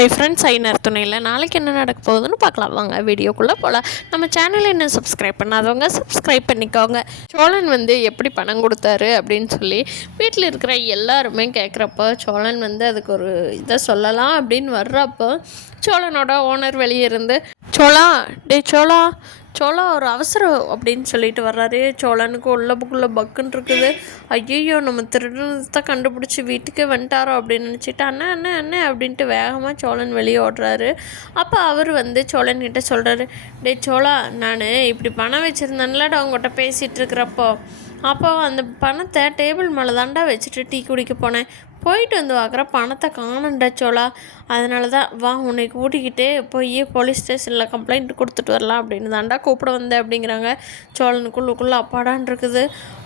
Hi friends, ஐநர் துணையில் நாளைக்கு என்ன நடக்க போகுதுன்னு பார்க்கலாம். வாங்க வீடியோக்குள்ளே போகலாம். நம்ம சேனலை என்ன சப்ஸ்கிரைப் பண்ணாதவங்க சப்ஸ்கிரைப் பண்ணிக்கோங்க. சோழன் எப்படி பணம் கொடுத்தாரு அப்படின்னு சொல்லி வீட்டில் இருக்கிற எல்லாருமே கேட்குறப்போ சோழன் அதுக்கு ஒரு இதை சொல்லலாம் அப்படின்னு வர்றப்போ சோழனோட ஓனர் வெளியே இருந்து சோழா சோழா ஒரு அவசரம் அப்படின்னு சொல்லிட்டு வர்றாரு. சோழனுக்கு உள்ளுக்குள்ளே பக்குன்னு இருக்குது. ஐயோ, நம்ம திருடத்தை கண்டுபிடிச்சி வீட்டுக்கே வந்துட்டாரோ அப்படின்னு நினச்சிட்டு அண்ணன் அண்ணன் அண்ணன் அப்படின்ட்டு வேகமாக சோழன் வெளியே ஓடுறாரு. அப்போ அவர் சோழன்கிட்ட சொல்கிறாரு, சோழா, நான் இப்படி பணம் வச்சுருந்தேன்லடா உங்கள்கிட்ட பேசிகிட்டு இருக்கிறப்போ, அப்போ அந்த பணத்தை டேபிள் மேலே தாண்டா வச்சுட்டு டீ குடிக்க போனேன். போயிட்டு பார்க்குற பணத்தை காணண்டா சோழா. அதனால தான் வா, உன்னை கூட்டிக்கிட்டே போய் போலீஸ் ஸ்டேஷனில் கம்ப்ளைண்ட் கொடுத்துட்டு வரலாம் அப்படின்னு தாண்டா கூப்பிட வந்தேன் அப்படிங்கிறாங்க. சோழனுக்குள்ளுக்குள்ளே அப்பாடான் இருக்குது.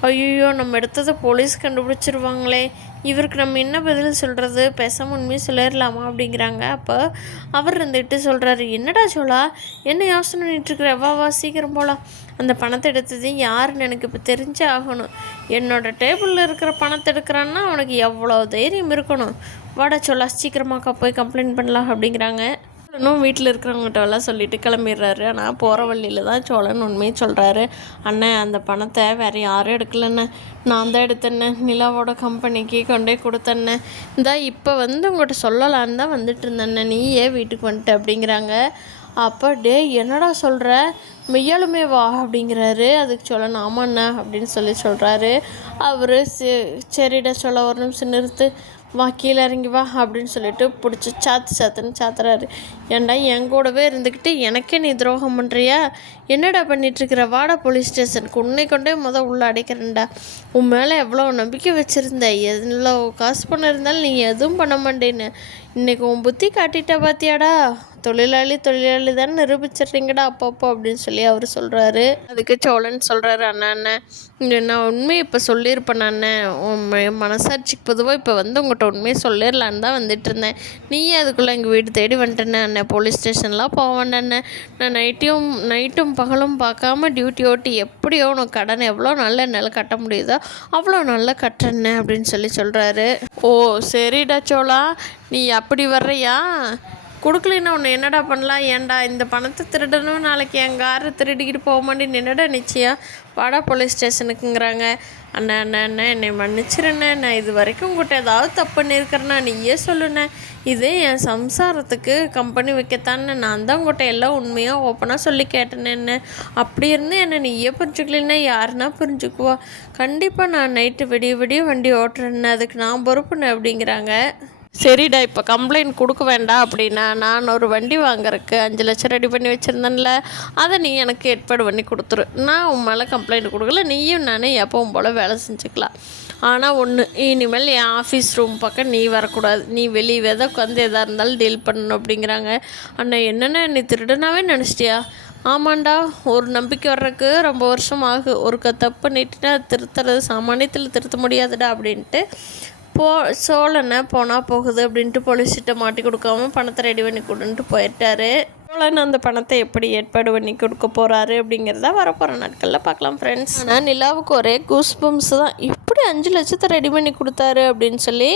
ஐயோ, நம்ம எடுத்ததை போலீஸ் கண்டுபிடிச்சிருவாங்களே, இவருக்கு நம்ம என்ன பதில் சொல்கிறது, பேசாமல் உண்மையை சொல்லிடலாமா அப்படிங்கிறாங்க. அப்போ அவர் சொல்கிறாரு, என்னடா சோழா, என்ன யோசனை பண்ணிட்டுருக்குற, வா சீக்கிரம் போகலாம். அந்த பணத்தை எடுத்தது யாருன்னு எனக்கு இப்போ தெரிஞ்சே ஆகணும். என்னோடய டேபிளில் இருக்கிற பணத்தை எடுக்கிறான்னா அவனுக்கு எவ்வளோ தைரியம் இருக்கணும். வாடா சோழா, சீக்கிரமாக்கா போய் கம்ப்ளைண்ட் பண்ணலாம் அப்படிங்கிறாங்க. சோழனும் வீட்டில் இருக்கிறவங்ககிட்ட எல்லாம் சொல்லிட்டு கிளம்பிடுறாரு. ஆனால் போகிற வழியில் தான் சோழன் உண்மையை சொல்கிறாரு. அண்ணன், அந்த பணத்தை வேறு யாரும் எடுக்கலண்ணே, நான் தான் எடுத்தேண்ணே, நிலாவோட கம்பெனிக்கு கொண்டே கொடுத்தேண்ணே. இப்போ உங்கள்கிட்ட சொல்லலான்னு தான் வந்துட்டு இருந்தேண்ணே, நீ ஏன் வீட்டுக்கு வந்துட்ட அப்படிங்கிறாங்க. அப்போ என்னடா சொல்கிற, மெய்யாலுமே வா அப்படிங்கிறாரு. அதுக்கு சோழன் ஆமாண்ணா அப்படின்னு சொல்கிறாரு. அவர் சரிடா சொல்ல ஒரு நிமிஷம் நிறுத்து, வா கீழே இறங்கி வா அப்படின்னு சொல்லிட்டு பிடிச்சி சாத்துன்னு சாத்துறாரு. ஏன்டா என் கூடவே இருந்துக்கிட்டு எனக்கே நீ துரோகம் பண்ணுறியா, என்னடா பண்ணிகிட்ருக்கிற, வாடா போலீஸ் ஸ்டேஷனுக்கு, உன்னை கொண்டே உள்ளே அடைக்கிறேன்டா. உன் மேலே எவ்வளோ நம்பிக்கை வச்சுருந்த, எவ்வளோ காசு பண்ண இருந்தாலும் நீ எதுவும் பண்ண மாட்டேன்னு இன்றைக்கி உன் புத்தி காட்டிட்ட பார்த்தியாடா, தொழிலாளி தானே நிரூபிச்சிட்றீங்கடா அப்பப்போ அப்படின்னு சொல்லி அவர் சொல்கிறாரு. அதுக்கு சோழன் சொல்கிறாரு, அண்ணன் நான் உண்மையை இப்போ சொல்லியிருப்பேன் அண்ணன், உன் மனசாட்சிக்கு பொதுவாக இப்போ உங்கள்கிட்ட உண்மையை சொல்லிடலான்னு தான் வந்துட்டு இருந்தேன். நீயே அதுக்குள்ளே எங்கள் வீடு தேடி வந்துட்டேண்ணே அண்ணன், போலீஸ் ஸ்டேஷன்லாம் போவேண்டண்ணே, நான் நைட்டும் பகலும் பார்க்காம டியூட்டி ஓட்டி எப்படியோ உனக்கு கடன் எவ்வளோ நல்ல என்னால் கட்ட முடியுதோ அவ்வளோ நல்லா கட்டுறேண்ணே அப்படின்னு சொல்கிறாரு. ஓ சரிடா சோழா, நீ அப்படி வர்றியா, கொடுக்கலன்னா ஒன்று என்னடா பண்ணலாம், ஏன்டா இந்த பணத்தை திருடணும், நாளைக்கு என் காரை திருடிக்கிட்டு போக மாட்டேன்னு என்னடா நிச்சயம், வாடா போலீஸ் ஸ்டேஷனுக்குங்கிறாங்க. அண்ணா என்னை மன்னிச்சிருண்ணே, நான் இது வரைக்கும் உங்கள்கிட்ட ஏதாவது தப்பு பண்ணியிருக்கிறேன்னா நீயே சொல்லுண்ணே, இதே என் சம்சாரத்துக்கு கம்பெனி வைக்கத்தானே நான் தான் உங்கள்கிட்ட எல்லாம் உண்மையாக ஓப்பனாக சொல்லி கேட்டேனேன்னு, அப்படி இருந்து என்னை நீயே புரிஞ்சுக்கலன்னா யாருன்னா புரிஞ்சுக்குவா, கண்டிப்பாக நான் நைட்டு விடிய வண்டி ஓட்டுறேன்னு, அதுக்கு நான் பொறுப்புண்ணே அப்படிங்கிறாங்க. சரிடா, இப்போ கம்ப்ளைண்ட் கொடுக்க வேண்டாம் அப்படின்னா நான் ஒரு வண்டி வாங்குறதுக்கு 5 லட்சம் ரெடி பண்ணி வச்சுருந்தேன்ல, அதை நீ எனக்கு ஏற்பாடு பண்ணி கொடுத்துரு, நான் உன் மேலே கம்ப்ளைண்ட் கொடுக்கல, நீயும் நானே எப்பவும் போல் வேலை செஞ்சுக்கலாம். ஆனால் ஒன்று, இனிமேல் என் ஆஃபீஸ் ரூம் பக்கம் நீ வரக்கூடாது, நீ வெளியே தான் உட்காந்து எதாக இருந்தாலும் டீல் பண்ணணும் அப்படிங்கிறாங்க. அண்ணா என்னென்ன நீ திருடனாவே நினச்சிட்டியா, ஆமாண்டா, ஒரு நம்பிக்கை வர்றதுக்கு ரொம்ப வருஷம் ஆகும், ஒரு தப்பு பண்ணிட்டுனா திருத்துறது சாமானியத்தில் திருத்த முடியாதுடா அப்படின்ட்டு சோழனை போனால் போகுது அப்படின்ட்டு போலீஸ்கிட்ட மாட்டி கொடுக்காம பணத்தை ரெடி பண்ணி கொடுன்ட்டு போயிட்டாரு. சோழன் அந்த பணத்தை எப்படி ஏற்பாடு பண்ணி கொடுக்க போகிறாரு அப்படிங்கிறத வரப்போகிற நாட்களில் பார்க்கலாம் ஃப்ரெண்ட்ஸ். ஆனால் நிலாவுக்கு ஒரே கூஸ் பம்ஸ் தான், இப்படி 5 லட்சத்தை ரெடி பண்ணி கொடுத்தாரு அப்படின்னு சொல்லி